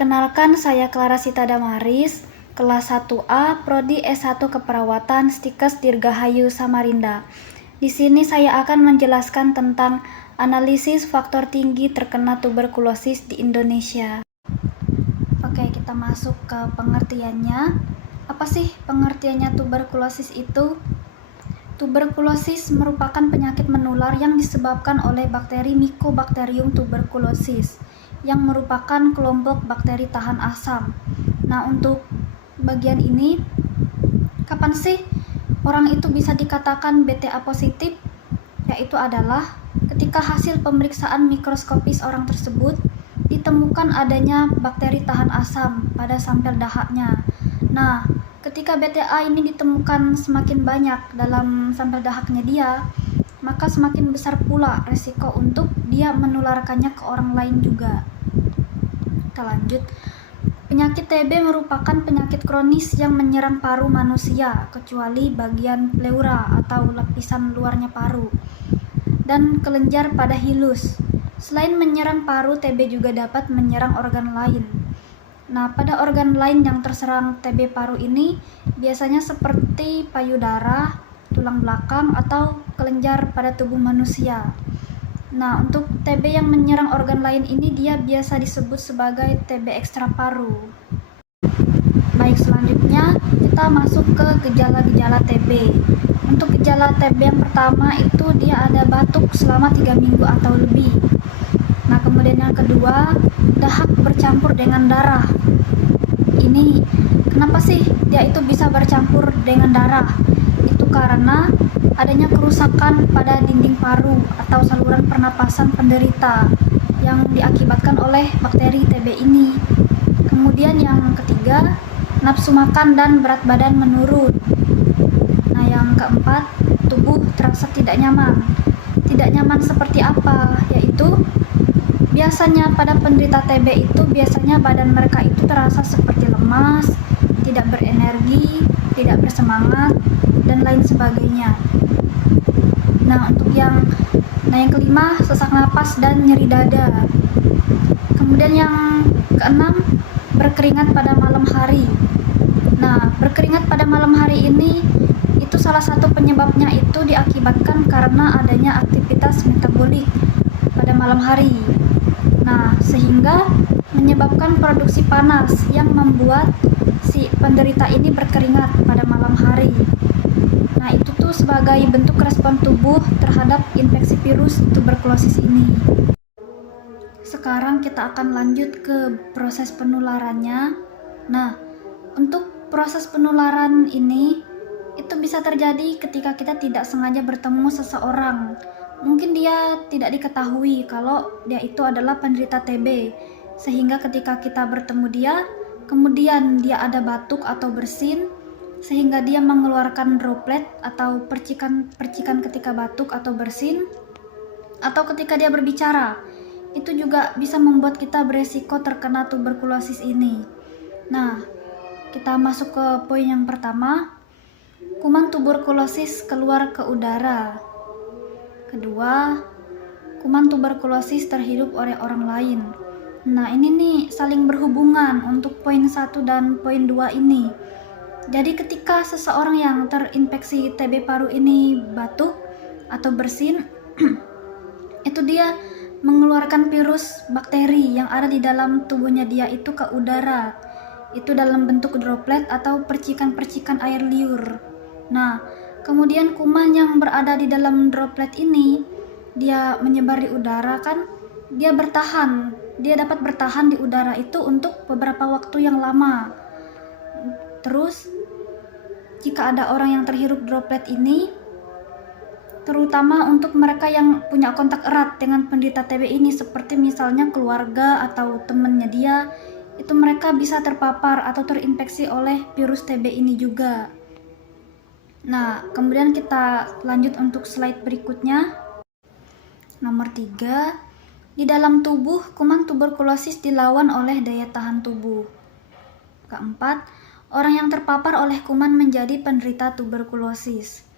Perkenalkan, saya Clara Sita Damaris, kelas 1A, Prodi S1 Keperawatan, Stikes Dirgahayu Samarinda. Di sini saya akan menjelaskan tentang analisis faktor tinggi terkena tuberkulosis di Indonesia. Oke, kita masuk ke pengertiannya. Apa sih pengertiannya tuberkulosis itu? Tuberkulosis merupakan penyakit menular yang disebabkan oleh bakteri Mycobacterium tuberculosis yang merupakan kelompok bakteri tahan asam. Nah, untuk bagian ini, kapan sih orang itu bisa dikatakan BTA positif? Yaitu adalah ketika hasil pemeriksaan mikroskopis orang tersebut ditemukan adanya bakteri tahan asam pada sampel dahaknya. Nah, ketika BTA ini ditemukan semakin banyak dalam sampel dahaknya dia, maka semakin besar pula resiko untuk dia menularkannya ke orang lain juga. Kita lanjut. Penyakit TB merupakan penyakit kronis yang menyerang paru manusia, kecuali bagian pleura atau lapisan luarnya paru, dan kelenjar pada hilus. Selain menyerang paru, TB juga dapat menyerang organ lain. Nah, pada organ lain yang terserang TB paru ini biasanya seperti payudara, tulang belakang, atau kelenjar pada tubuh manusia. Nah, untuk TB yang menyerang organ lain ini dia biasa disebut sebagai TB ekstra paru. Baik, selanjutnya kita masuk ke gejala-gejala TB. Untuk gejala TB yang pertama itu dia ada batuk selama 3 minggu atau lebih. Nah, kemudian yang kedua, dahak bercampur dengan darah. Ini kenapa sih dia itu bisa bercampur dengan darah? Itu karena adanya kerusakan pada dinding paru atau saluran pernapasan penderita yang diakibatkan oleh bakteri TB ini. Kemudian yang ketiga, nafsu makan dan berat badan menurun. Nah, yang keempat, tubuh terasa tidak nyaman. Tidak nyaman seperti apa? Yaitu biasanya pada penderita TB itu biasanya badan mereka itu terasa seperti lemas, tidak berenergi, tidak bersemangat, dan lain sebagainya. Nah, yang kelima, sesak napas dan nyeri dada. Kemudian yang keenam, berkeringat pada malam hari. Nah, berkeringat pada malam hari ini itu salah satu penyebabnya itu diakibatkan karena adanya aktivitas metabolik pada malam hari. Nah, sehingga menyebabkan produksi panas yang membuat si penderita ini berkeringat pada malam hari. Nah, itu tuh sebagai bentuk respon tubuh terhadap infeksi virus tuberkulosis ini. Sekarang kita akan lanjut ke proses penularannya. Nah, untuk proses penularan ini itu bisa terjadi ketika kita tidak sengaja bertemu seseorang. Mungkin dia tidak diketahui kalau dia itu adalah penderita TB, sehingga ketika kita bertemu dia, kemudian dia ada batuk atau bersin, sehingga dia mengeluarkan droplet atau percikan-percikan ketika batuk atau bersin, atau ketika dia berbicara. Itu juga bisa membuat kita beresiko terkena tuberkulosis ini. Nah, kita masuk ke poin yang pertama. Kuman tuberkulosis keluar ke udara. Kedua, kuman tuberkulosis terhirup oleh orang lain. Nah, ini nih saling berhubungan untuk poin 1 dan poin 2 ini. Jadi ketika seseorang yang terinfeksi TB paru ini batuk atau bersin, itu dia mengeluarkan virus bakteri yang ada di dalam tubuhnya dia itu ke udara. Itu dalam bentuk droplet atau percikan-percikan air liur. Nah, kemudian kuman yang berada di dalam droplet ini, dia menyebar di udara kan, dia dapat bertahan di udara itu untuk beberapa waktu yang lama. Terus, jika ada orang yang terhirup droplet ini, terutama untuk mereka yang punya kontak erat dengan penderita TB ini, seperti misalnya keluarga atau temannya dia, itu mereka bisa terpapar atau terinfeksi oleh virus TB ini juga. Nah, kemudian kita lanjut untuk slide berikutnya. Nomor 3, di dalam tubuh kuman tuberkulosis dilawan oleh daya tahan tubuh. Keempat, orang yang terpapar oleh kuman menjadi penderita tuberkulosis.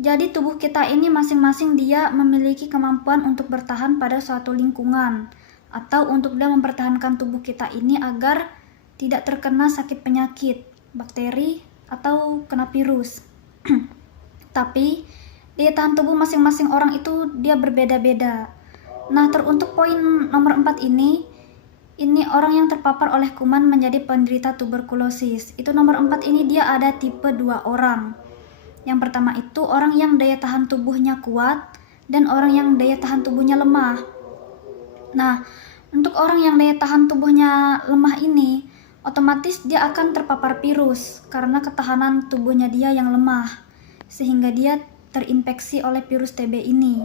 Jadi tubuh kita ini masing-masing dia memiliki kemampuan untuk bertahan pada suatu lingkungan. atau untuk dia mempertahankan tubuh kita ini agar tidak terkena sakit penyakit, bakteri, atau kena virus. Tapi daya tahan tubuh masing-masing orang itu dia berbeda-beda. Nah, teruntuk poin nomor 4 ini orang yang terpapar oleh kuman menjadi penderita tuberkulosis. Itu nomor 4 ini dia ada tipe 2 orang. Yang pertama itu orang yang daya tahan tubuhnya kuat dan orang yang daya tahan tubuhnya lemah. Nah, untuk orang yang daya tahan tubuhnya lemah ini, otomatis dia akan terpapar virus karena ketahanan tubuhnya dia yang lemah, sehingga dia terinfeksi oleh virus TB ini.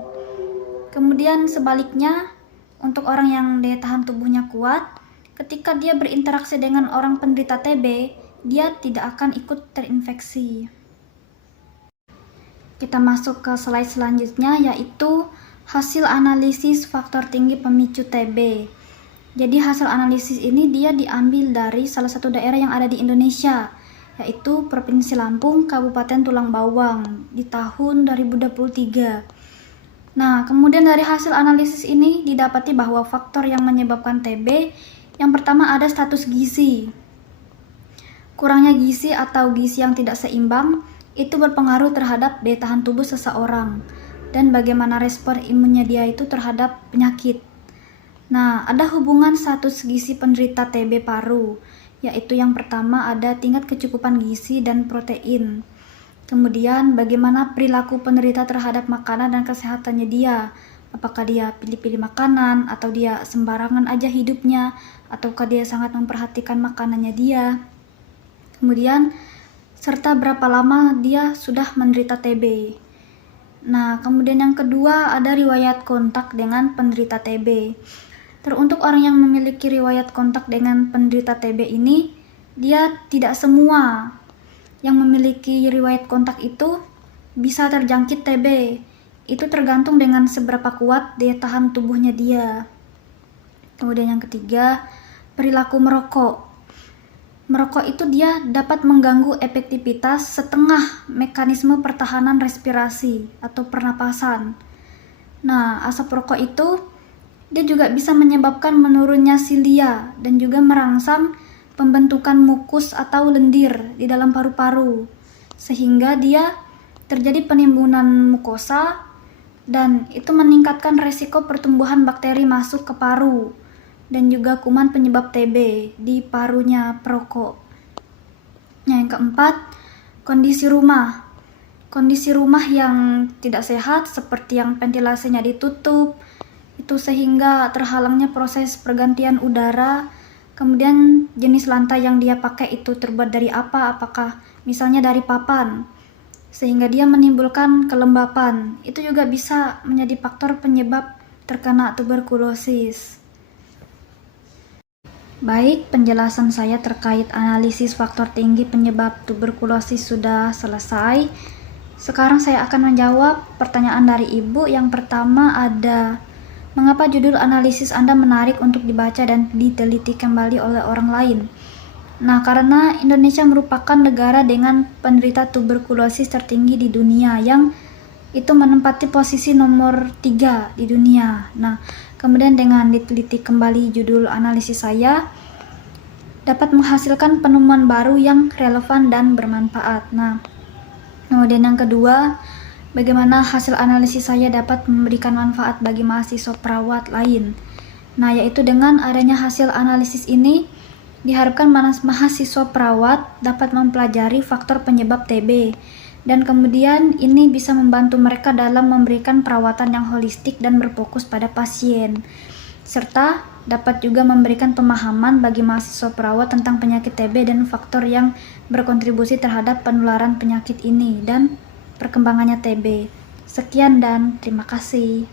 Kemudian sebaliknya, untuk orang yang daya tahan tubuhnya kuat, ketika dia berinteraksi dengan orang penderita TB, dia tidak akan ikut terinfeksi. Kita masuk ke slide selanjutnya, yaitu hasil analisis faktor tinggi pemicu TB. Jadi hasil analisis ini dia diambil dari salah satu daerah yang ada di Indonesia, yaitu Provinsi Lampung, Kabupaten Tulang Bawang di tahun 2023. Nah, kemudian dari hasil analisis ini didapati bahwa faktor yang menyebabkan TB yang pertama ada status gizi. Kurangnya gizi atau gizi yang tidak seimbang itu berpengaruh terhadap daya tahan tubuh seseorang dan bagaimana respon imunnya dia itu terhadap penyakit. Nah, ada hubungan status gizi penderita TB paru, yaitu yang pertama ada tingkat kecukupan gizi dan protein. Kemudian bagaimana perilaku penderita terhadap makanan dan kesehatannya dia. Apakah dia pilih-pilih makanan, atau dia sembarangan aja hidupnya, ataukah dia sangat memperhatikan makanannya dia. Kemudian serta berapa lama dia sudah menderita TB. Nah, kemudian yang kedua ada riwayat kontak dengan penderita TB. Teruntuk orang yang memiliki riwayat kontak dengan penderita TB ini, dia tidak semua yang memiliki riwayat kontak itu bisa terjangkit TB. Itu tergantung dengan seberapa kuat daya tahan tubuhnya dia. Kemudian yang ketiga, perilaku merokok. Merokok itu dia dapat mengganggu efektivitas setengah mekanisme pertahanan respirasi atau pernapasan. Nah, asap rokok itu dia juga bisa menyebabkan menurunnya silia dan juga merangsang pembentukan mukus atau lendir di dalam paru-paru, sehingga dia terjadi penimbunan mukosa dan itu meningkatkan resiko pertumbuhan bakteri masuk ke paru dan juga kuman penyebab TB di parunya perokok. Nah, yang keempat, kondisi rumah. Kondisi rumah yang tidak sehat seperti yang ventilasinya ditutup, itu sehingga terhalangnya proses pergantian udara. Kemudian jenis lantai yang dia pakai itu terbuat dari apa? Apakah misalnya dari papan, sehingga dia menimbulkan kelembapan. Itu juga bisa menjadi faktor penyebab terkena tuberkulosis. Baik, penjelasan saya terkait analisis faktor tinggi penyebab tuberkulosis sudah selesai. Sekarang saya akan menjawab pertanyaan dari Ibu. Yang pertama ada, mengapa judul analisis Anda menarik untuk dibaca dan diteliti kembali oleh orang lain? Nah, karena Indonesia merupakan negara dengan penderita tuberkulosis tertinggi di dunia, yang itu menempati posisi nomor 3 di dunia. Nah, kemudian dengan diteliti kembali judul analisis saya, dapat menghasilkan penemuan baru yang relevan dan bermanfaat. Nah, kemudian yang kedua, bagaimana hasil analisis saya dapat memberikan manfaat bagi mahasiswa perawat lain. Nah, yaitu dengan adanya hasil analisis ini, diharapkan mahasiswa perawat dapat mempelajari faktor penyebab TB, dan kemudian ini bisa membantu mereka dalam memberikan perawatan yang holistik dan berfokus pada pasien, serta dapat juga memberikan pemahaman bagi mahasiswa perawat tentang penyakit TB dan faktor yang berkontribusi terhadap penularan penyakit ini dan perkembangannya TB. Sekian dan terima kasih.